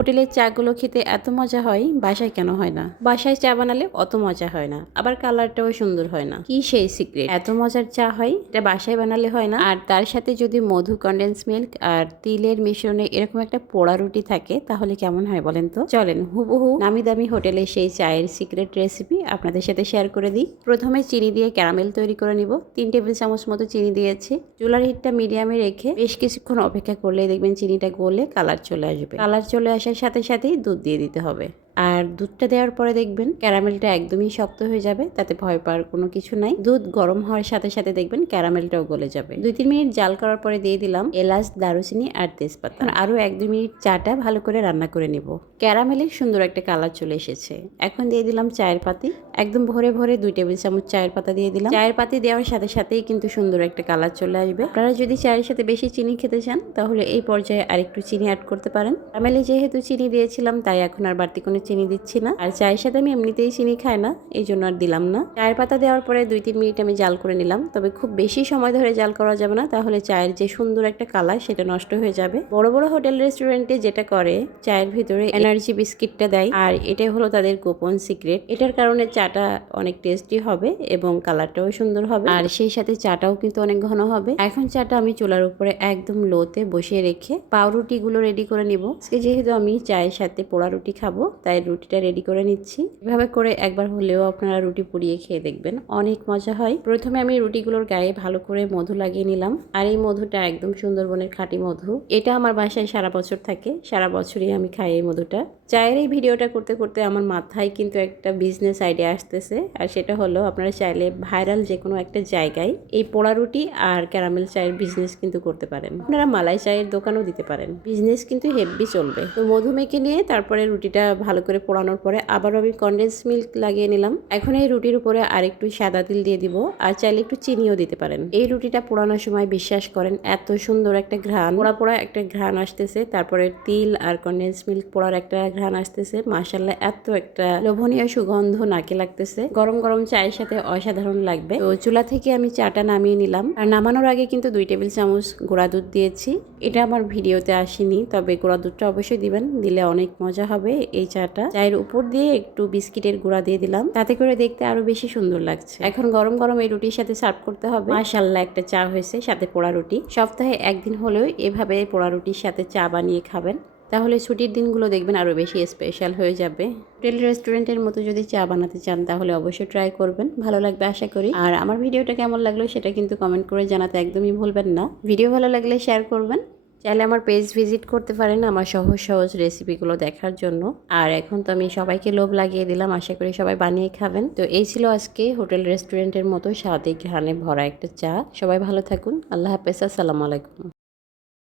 হোটেলের চাগুলো খেতে এত মজা হয়, বাসায় কেন হয় না? বাসায় চা বানালে অত মজা হয় না, আবার কালারটাও সুন্দর হয় না। কি সেই সিক্রেট? এত মজার চা হয় এটা বাসায় বানালে হয় না। আর তার সাথে যদি মধু, কনডেন্স মিল্ক আর তিলের মিশ্রণে এরকম একটা পোড়া রুটি থাকে তাহলে কেমন হয় বলেন তো? চলেন হুবহু নামি দামি হোটেলে সেই চায়ের সিক্রেট রেসিপি আপনাদের সাথে শেয়ার করে দিই। প্রথমে চিনি দিয়ে ক্যারামেল তৈরি করে নিব। 3 টেবিল চামচ মতো চিনি দিয়েছি। চুলার হিটটা মিডিয়ামে রেখে বেশ কিছুক্ষণ অপেক্ষা করলে দেখবেন চিনিটা গলে কালার চলে আসবে। কালার চলে আসার সাথে সাথেই দুধ দিয়ে দিতে হবে। আর দুধটা দেওয়ার পরে দেখবেন ক্যারামেলটা একদমই শক্ত হয়ে যাবে, তাতে ভয় পাওয়ার কোনো কিছু নাই। দুধ গরম হওয়ার সাথে সাথে দেখবেন ক্যারামেলটাও গলে যাবে। 2-3 মিনিট জাল করার পরে দিয়ে দিলাম এলাচ, দারুচিনি আর তেজপাতা। আরও 1-2 মিনিট চাটা ভালো করে রান্না করে নিব। ক্যারামেলের সুন্দর একটা কালার চলে এসেছে। এখন দিয়ে দিলাম চায়ের পাতি। একদম ভরে ভরে 2 টেবিল চামচ চায়ের পাতা দিয়ে দিলাম। চায়ের পাতি দেওয়ার সাথে সাথেই কিন্তু সুন্দর একটা কালার চলে আসবে। আপনারা যদি চায়ের সাথে বেশি চিনি খেতে চান তাহলে এই পর্যায়ে আরেকটু চিনি অ্যাড করতে পারেন। ক্যারামেলে যেহেতু চিনি দিয়েছিলাম তাই এখন আর বাড়তি কোনো চিনি দিচ্ছি না। আর চায়ের সাথে আমি এমনিতেই চিনি খাই না, এই জন্য আর দিলাম না। চায়ের পাতা দেওয়ার পরে 2-3 মিনিট আমি জাল করে নিলাম। তবে খুব বেশি সময় ধরে জাল করা যাবে না, তাহলে চায়ের যে সুন্দর একটা কালার সেটা নষ্ট হয়ে যাবে। বড় বড় হোটেল রেস্টুরেন্টে যেটা করে চায়ের ভিতরে এনার্জি বিস্কিটটা দেয়, আর এটাই হলো তাদের গোপন সিক্রেট। এটার কারণে চাটা অনেক টেস্টি হবে এবং কালারটাও সুন্দর হবে, আর সেই সাথে চাটাও কিন্তু অনেক ঘন হবে। এখন চাটা আমি চুলার উপরে একদম লোতে বসিয়ে রেখে পাউরুটিগুলো রেডি করে নিব। যেহেতু আমি চায়ের সাথে পোড়া রুটি খাবো তাই রুটিটা রেডি করে নিচ্ছি। এভাবে করে একবার হলেও আপনারা রুটি পুড়িয়ে খেয়ে দেখবেন, অনেক মজা হয়। প্রথমে আমি রুটিগুলোর গায়ে ভালো করে মধু লাগিয়ে নিলাম। আর এই মধুটা একদম সুন্দরবনের খাঁটি মধু। এটা আমার বাসায় সারা বছর থাকে, সারা বছরই আমি খাই এই মধুটা। চায়ের এই ভিডিওটা করতে করতে আমার মাথায় কিন্তু একটা বিজনেস আইডিয়া আসতেছে, আর সেটা হলো আপনারা চাইলে ভাইরাল যে কোনো একটা জায়গায় এই পোড়া রুটি আর ক্যারামেল চায়ের বিজনেস কিন্তু করতে পারেন। আপনারা মালাই চায়ের দোকানও দিতে পারেন, বিজনেস কিন্তু হেভি চলবে। তো মধু মেখে নিয়ে তারপরে রুটিটা ভালো করে পোড়ানোর পরে আবারও আমি কনডেন্স মিল্ক লাগিয়ে নিলাম। এখন এই রুটির উপরে আরেকটু সাদা তিল দিয়ে দিব, আর চাইলে একটু চিনিও দিতে পারেন। এই রুটিটা পোড়ানোর সময় বিশ্বাস করেন এত সুন্দর একটা ঘ্রাণ, পোড়া পোড়া একটা ঘ্রাণ আসতেছে, তারপরে তিল আর কনডেন্স মিল্ক পোড়ার একটা ঘ্রাণ আসতেছে। মাশাআল্লাহ, এত একটা লোভনীয় সুগন্ধ নাকে লাগতেছে। গরম গরম চায়ের সাথে অসাধারণ লাগবে। তো চুলা থেকে আমি চাটা নামিয়ে নিলাম। আর নামানোর আগে কিন্তু 2 টেবিল চামচ গুঁড়া দুধ দিয়েছি। এটা আমার ভিডিওতে আসেনি, তবে গুঁড়া দুধটা অবশ্যই দিবেন, দিলে অনেক মজা হবে এই চাটা। চায়ের উপর দিয়ে একটু বিস্কিটের গুঁড়া দিয়ে দিলাম, তাতে করে দেখতে আরো বেশি সুন্দর লাগছে। এখন গরম গরম এই রুটির সাথে সার্ভ করতে হবে। মাশাআল্লাহ, একটা চা হয়েছে সাথে পোড়া রুটি। সপ্তাহে একদিন হলেও এভাবে পোড়া রুটির সাথে চা বানিয়ে খাবেন, তাহলে ছুটির দিনগুলো দেখবেন আরও বেশি স্পেশাল হয়ে যাবে। হোটেল রেস্টুরেন্টের মতো যদি চা বানাতে চান তাহলে অবশ্যই ট্রাই করবেন, ভালো লাগবে আশা করি। আর আমার ভিডিওটা কেমন লাগলো সেটা কিন্তু কমেন্ট করে জানাতে একদমই ভুলবেন না। ভিডিও ভালো লাগলে শেয়ার করবেন। চাইলে আমার পেজ ভিজিট করতে পারেন আমার সহজ সহজ রেসিপিগুলো দেখার জন্য। আর এখন তো আমি সবাইকে লোভ লাগিয়ে দিলাম, আশা করি সবাই বানিয়ে খাবেন। তো এই ছিল আজকে হোটেল রেস্টুরেন্টের মতো স্বাদে ঘ্রাণে ভরা একটা চা। সবাই ভালো থাকুন, আল্লাহ হাফেজ, আসসালামু আলাইকুম।